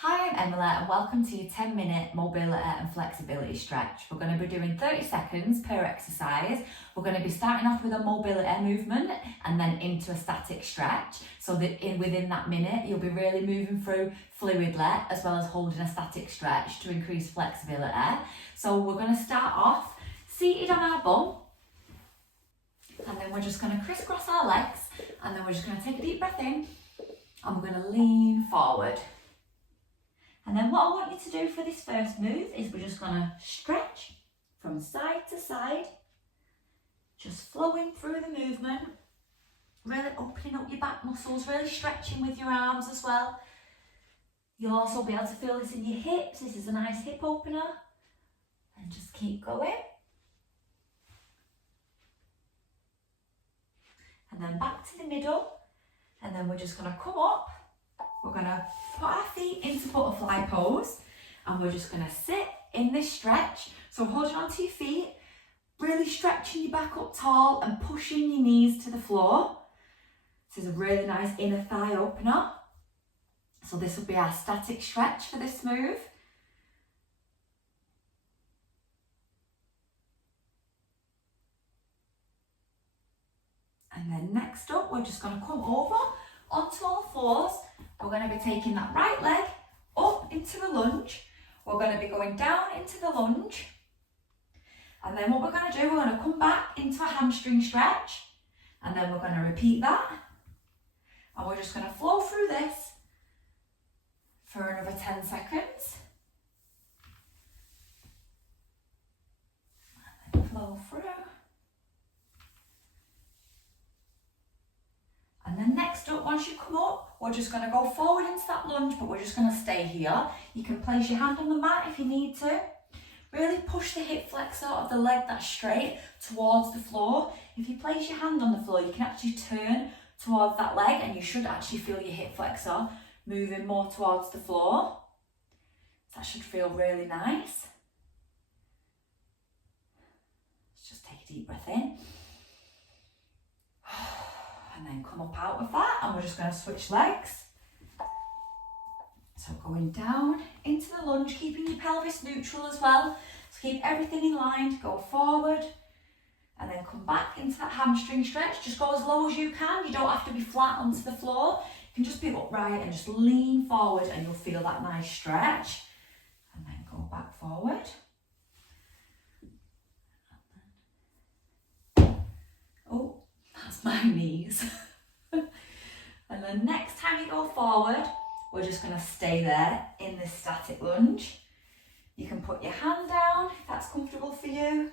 Hi, I'm Emily and welcome to your 10-minute mobility and flexibility stretch. We're going to be doing 30 seconds per exercise. We're going to be starting off with a mobility movement and then into a static stretch. So that within that minute, you'll be really moving through fluidly as well as holding a static stretch to increase flexibility. So we're going to start off seated on our bum. And then we're just going to crisscross our legs. And then we're just going to take a deep breath in. And we're going to lean forward. And then what I want you to do for this first move is we're just going to stretch from side to side, just flowing through the movement, really opening up your back muscles, really stretching with your arms as well. You'll also be able to feel this in your hips. This is a nice hip opener. And just keep going. And then back to the middle. And then we're just going to come up. We're going to put our feet into butterfly pose and we're just going to sit in this stretch. So holding onto your feet, really stretching your back up tall and pushing your knees to the floor. This is a really nice inner thigh opener. So this will be our static stretch for this move. And then next up, we're just going to come over onto all fours. We're going to be taking that right leg up into a lunge. We're going to be going down into the lunge. And then what we're going to do, we're going to come back into a hamstring stretch. And then we're going to repeat that. And we're just going to flow through this for another 10 seconds. And then flow through. And then next up, once you come up, we're just going to go forward into that lunge, but we're just going to stay here. You can place your hand on the mat if you need to. Really push the hip flexor of the leg that's straight towards the floor. If you place your hand on the floor, you can actually turn towards that leg and you should actually feel your hip flexor moving more towards the floor. That should feel really nice. Let's just take a deep breath in. And then come up out of that and we're just going to switch legs. So going down into the lunge, keeping your pelvis neutral as well. So keep everything in line, go forward and then come back into that hamstring stretch. Just go as low as you can. You don't have to be flat onto the floor. You can just be upright and just lean forward and you'll feel that nice stretch. And then go back forward. Oh, that's my knees. And then next time you go forward, we're just going to stay there in this static lunge. You can put your hand down if that's comfortable for you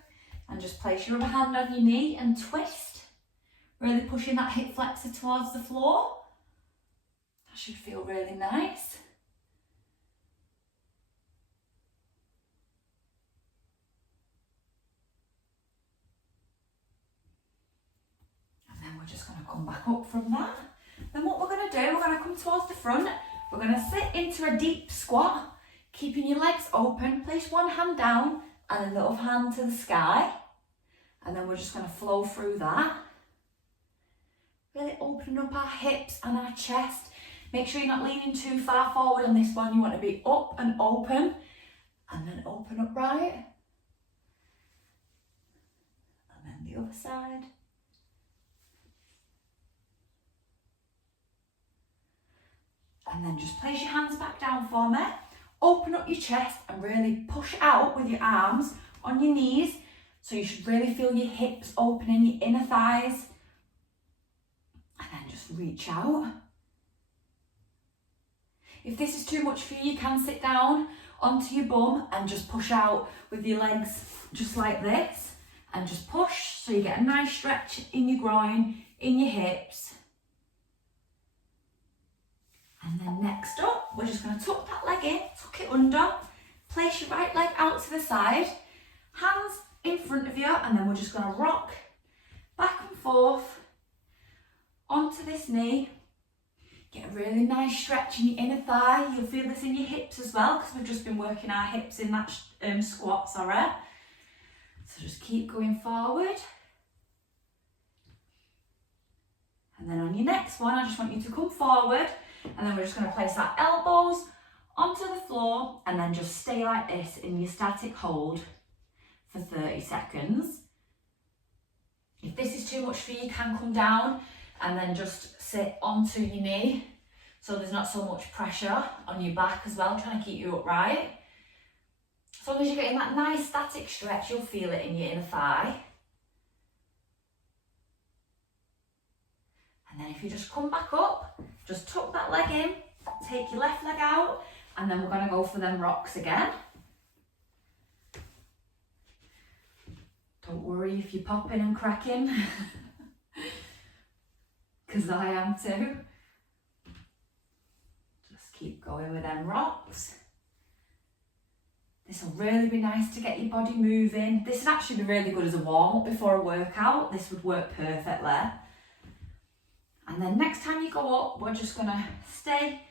and just place your other hand on your knee and twist, really pushing that hip flexor towards the floor. That should feel really nice. And then we're just going to come back up from that. Then what we're going to do, we're going to come towards the front. We're going to sit into a deep squat, keeping your legs open. Place one hand down and then the other hand to the sky. And then we're just going to flow through that. Really opening up our hips and our chest. Make sure you're not leaning too far forward on this one. You want to be up and open. And then open upright. And then the other side. And then just place your hands back down for me. Open up your chest and really push out with your arms on your knees. So you should really feel your hips opening, your inner thighs. And then just reach out. If this is too much for you, you can sit down onto your bum and just push out with your legs just like this. And just push so you get a nice stretch in your groin, in your hips. And then next up, we're just going to tuck that leg in, tuck it under, place your right leg out to the side, hands in front of you, and then we're just going to rock back and forth onto this knee. Get a really nice stretch in your inner thigh. You'll feel this in your hips as well because we've just been working our hips in that squat, sorry. So just keep going forward. And then on your next one, I just want you to come forward and then we're just going to place our elbows onto the floor, and then just stay like this in your static hold for 30 seconds. If this is too much for you, you can come down and then just sit onto your knee, so there's not so much pressure on your back as well, trying to keep you upright. As long as you're getting that nice static stretch, you'll feel it in your inner thigh. And then if you just come back up, just tuck that leg in, take your left leg out, and then we're going to go for them rocks again. Don't worry if you're popping and cracking, because I am too. Just keep going with them rocks. This will really be nice to get your body moving. This would actually be really good as a warm-up before a workout. This would work perfectly. And then next time you go up, we're just gonna stay.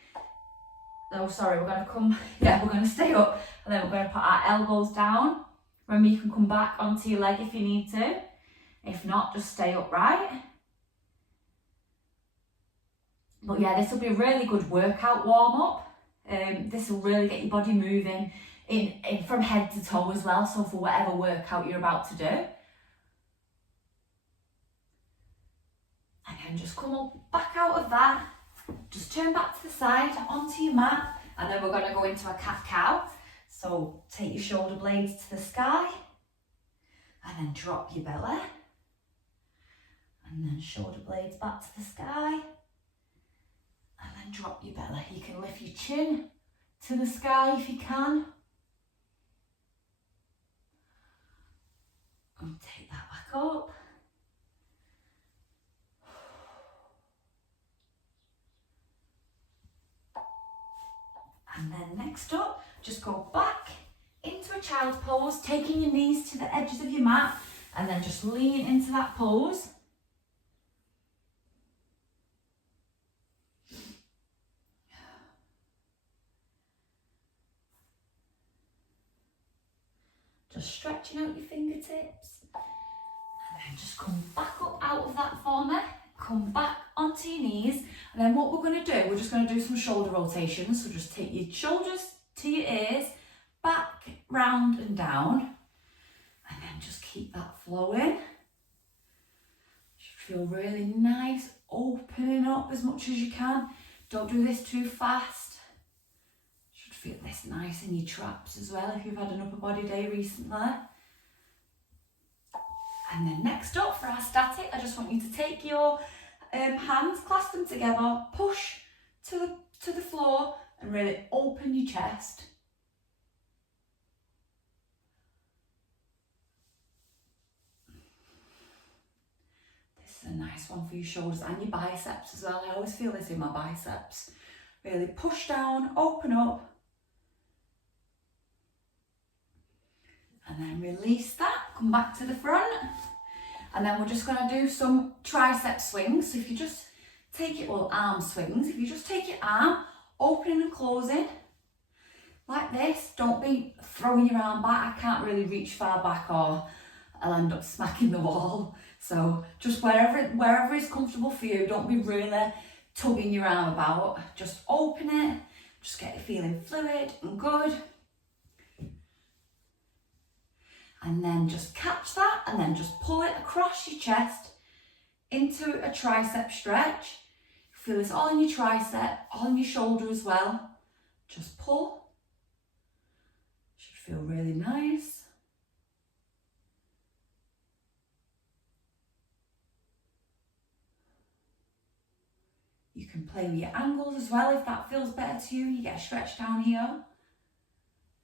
Oh, sorry, we're gonna stay up, and then we're gonna put our elbows down. Remember, you can come back onto your leg if you need to. If not, just stay upright. But yeah, this will be a really good workout warm-up. This will really get your body moving in from head to toe as well, so for whatever workout you're about to do. And then just come up, back out of that, just turn back to the side, onto your mat, and then we're going to go into a cat-cow. So take your shoulder blades to the sky, and then drop your belly, and then shoulder blades back to the sky, and then drop your belly. You can lift your chin to the sky if you can. And take that back up. And then next up, just go back into a child's pose, taking your knees to the edges of your mat, and then just lean into that pose. Just stretching out your fingertips. And then just come back up out of that for me. Come back onto your knees. And then what we're going to do, we're just going to do some shoulder rotations. So just take your shoulders to your ears, back, round and down. And then just keep that flowing. Should feel really nice, opening up as much as you can. Don't do this too fast. Should feel this nice in your traps as well if you've had an upper body day recently. And then next up for our static, I just want you to take your hands, clasp them together, push to the floor and really open your chest. This is a nice one for your shoulders and your biceps as well. I always feel this in my biceps. Really push down, open up. And then release that, come back to the front. And then we're just going to do some tricep swings. So if you just take it, well, arm swings. If you just take your arm, opening and closing, like this. Don't be throwing your arm back. I can't really reach far back or I'll end up smacking the wall. So just wherever is comfortable for you, don't be really tugging your arm about. Just open it, just get it feeling fluid and good. And then just catch that and then just pull it across your chest into a tricep stretch. Feel this all in your tricep, all in your shoulder as well. Just pull. Should feel really nice. You can play with your angles as well if that feels better to you. You get a stretch down here.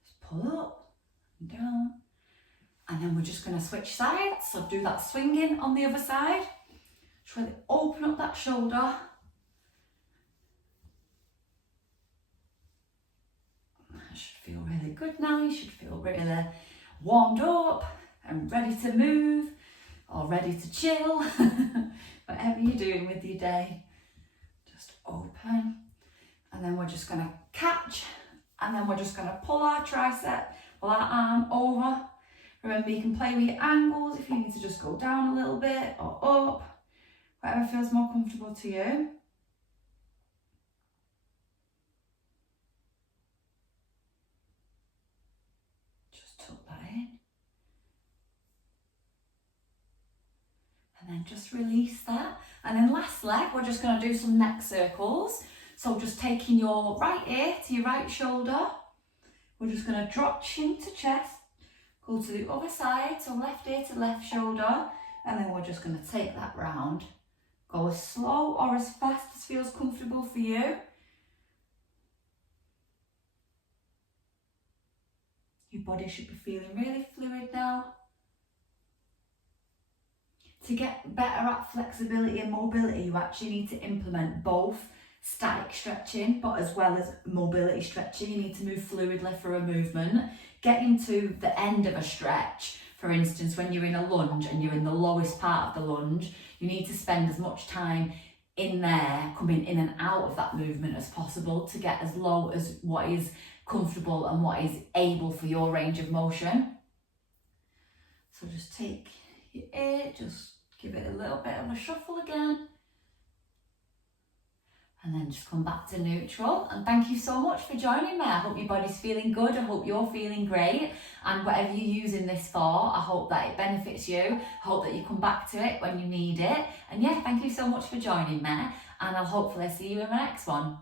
Just pull up and down. And then we're just going to switch sides. So do that swinging on the other side. Just really open up that shoulder. That should feel really good now. You should feel really warmed up and ready to move or ready to chill. Whatever you're doing with your day, just open. And then we're just going to catch. And then we're just going to pull our tricep, pull our arm over. Remember, you can play with your angles if you need to just go down a little bit or up, whatever feels more comfortable to you. then just release that. And then lastly, we're just going to do some neck circles. So just taking your right ear to your right shoulder, we're just going to drop chin to chest, go to the other side, so left ear to left shoulder, and then we're just going to take that round. Go as slow or as fast as feels comfortable for you. Your body should be feeling really fluid now. To get better at flexibility and mobility, you actually need to implement both static stretching, but as well as mobility stretching. You need to move fluidly for a movement. Getting to the end of a stretch, for instance, when you're in a lunge and you're in the lowest part of the lunge, you need to spend as much time in there, coming in and out of that movement as possible to get as low as what is comfortable and what is able for your range of motion. So just take your ear, just give it a little bit of a shuffle again. And then just come back to neutral. And thank you so much for joining me. I hope your body's feeling good. I hope you're feeling great. And whatever you're using this for, I hope that it benefits you. I hope that you come back to it when you need it. And yeah, thank you so much for joining me. And I'll hopefully see you in my next one.